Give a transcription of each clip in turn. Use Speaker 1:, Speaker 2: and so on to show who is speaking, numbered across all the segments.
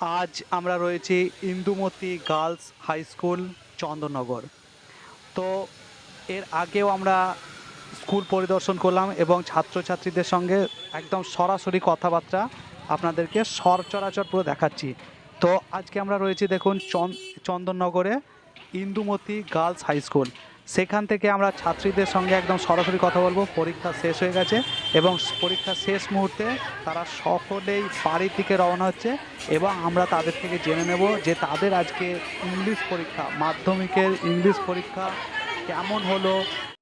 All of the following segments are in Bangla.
Speaker 1: আজ আমরা রয়েছি Indumati girls high school, Chandannagar. তো এর আগেও আমরা স্কুল পরিদর্শন করলাম এবং ছাত্রছাত্রীদের সঙ্গে একদম সরাসরি কথাবার্তা আপনাদেরকে সরচরাচর পুরো দেখাচ্ছি। তো আজকে আমরা রয়েছি দেখুন চন- চন্দননগরে ইন্দুমতি গার্লস হাই স্কুল। সেখান থেকে আমরা ছাত্রীদের সঙ্গে একদম সরাসরি কথা বলব। পরীক্ষা শেষ হয়ে গেছে এবং পরীক্ষা শেষ মুহূর্তে তারা সকলেই বাড়ির দিকে রওনা হচ্ছে এবং আমরা তাদের থেকে জেনে নেব যে তাদের আজকে ইংলিশ পরীক্ষা, মাধ্যমিকের ইংলিশ পরীক্ষা কেমন হলো,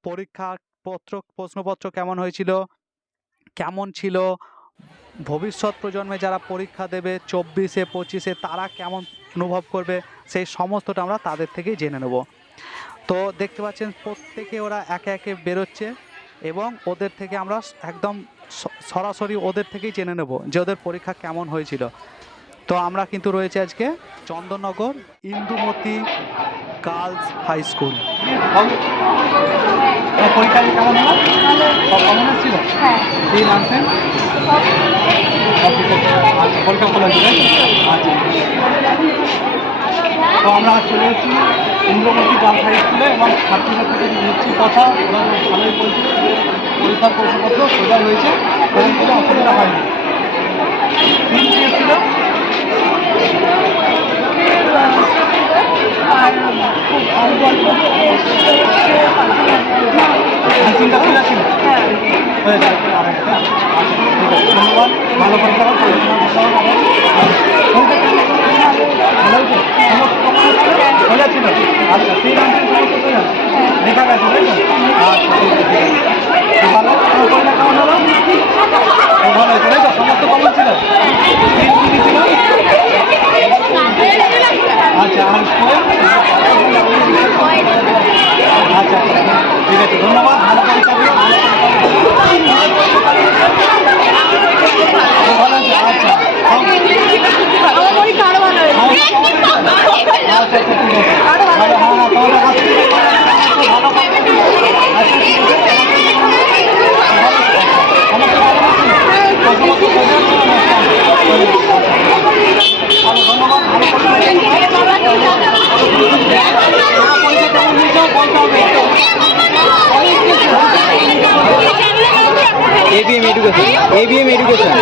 Speaker 1: পরীক্ষা পত্র, প্রশ্নপত্র কেমন হয়েছিল, কেমন ছিল, ভবিষ্যৎ প্রজন্মে যারা পরীক্ষা দেবে চব্বিশে, পঁচিশে তারা কেমন অনুভব করবে, সেই সমস্তটা আমরা তাদের থেকেই জেনে নেব। তো দেখতে পাচ্ছেন প্রত্যেকে ওরা একে একে বেরোচ্ছে এবং ওদের থেকে আমরা একদম সরাসরি ওদের থেকেই জেনে নেব যে ওদের পরীক্ষা কেমন হয়েছিল। তো আমরা কিন্তু রয়েছে আজকে Chandannagar Indumati girls high school. পরীক্ষা কেমন হলো? কেমন ছিল
Speaker 2: হ্যাঁ।
Speaker 1: মানছেন পরীক্ষা খোলা ছিল আচ্ছা। তো আমরা চলে এসেছি ইন্দ্রমতী গার্লস হাই স্কুলে এবং ছাত্রছাত্রীদের নিচ্ছি কথা ওরা ভালোই বলছে পরীক্ষার প্রশ্নপত্র সোজা হয়েছে, এবং কোনো অসুবিধা হয়নি। ছিল ধন্যবাদ। ভালো পরীক্ষা হয়েছে সমস্ত কমন হয়েছে? সোজা ছিল আচ্ছা তিন আনসার সমস্ত সোজা দেখা গেছে আচ্ছা আচ্ছা আচ্ছা আচ্ছা ঠিক আছে ধন্যবাদ
Speaker 2: এডুকেশন
Speaker 3: এবিএম এডুকেশন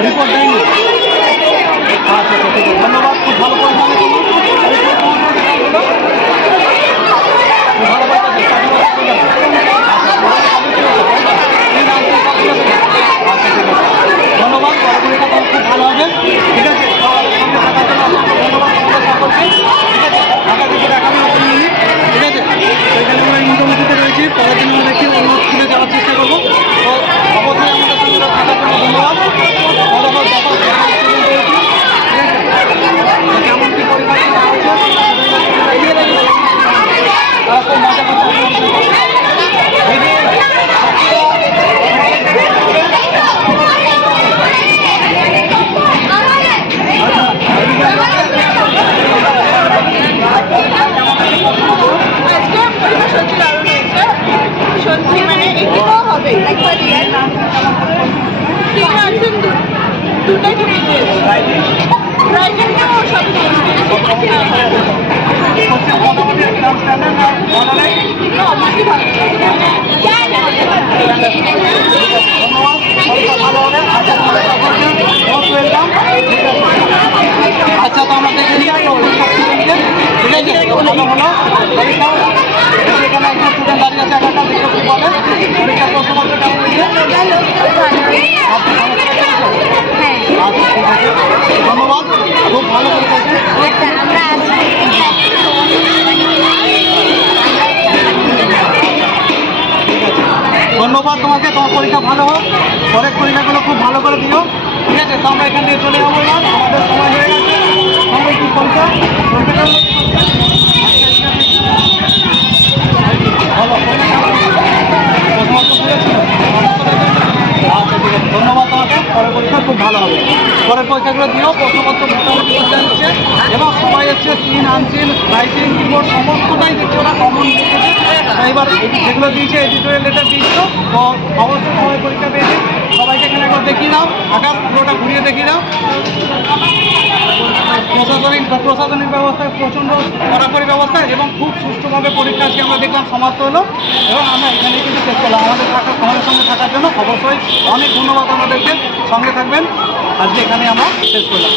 Speaker 3: রিপোর্ট দেয়নি। আচ্ছা তো আমাদের ভালো হলো এখানে একটা দাঁড়িয়ে আছে একটা দেখে বলে
Speaker 2: অনেকটা
Speaker 3: প্রশ্ন করতে কেমন ধন্যবাদ, খুব ভালো ধন্যবাদ, তোমাকে, তোমার পরীক্ষা ভালো হোক। পরের পরীক্ষাগুলো খুব ভালো করে দিও। ঠিক আছে, তো আমরা এখান থেকে চলে যাব আমাদের সময় হয়ে গেছে আমরা একটু পরীক্ষা কম্পিউটার ভালো প্রথমত বুঝেছিল আচ্ছা ঠিক আছে ধন্যবাদ তোমাকে পরের পরীক্ষা খুব ভালো হবে পরের পরীক্ষাগুলো দিও প্রশ্নপত্র মোটামুটি বোঝা যাচ্ছে এবং সবাই হচ্ছে সিন আনসিন রাইটিং কিবোর্ড সমস্তটাই দিচ্ছে ওরা কমন দিচ্ছে। এবার যেগুলো দিয়েছে এডিটোরিয়াল লেটার দিচ্ছ তো অবশ্যই সবাই পরীক্ষা পেয়েছে। সবাইকে এখানে একবার দেখিয়ে দাও, আকাশ পুরোটা ঘুরিয়ে দেখিয়ে দাও। প্রশাসনিক প্রশাসনিক ব্যবস্থা প্রচণ্ড কড়াকড়ি ব্যবস্থা এবং খুব সুষ্ঠুভাবে পরীক্ষা আজকে আমরা দেখলাম, সমাপ্ত হলো। এবং আমরা এখানে কিন্তু শেষ করলাম। আমাদের আমাদের সঙ্গে থাকার জন্য অবশ্যই অনেক ধন্যবাদ আমাদেরকে। সঙ্গে থাকবেন। আজকে এখানে আমরা শেষ করলাম।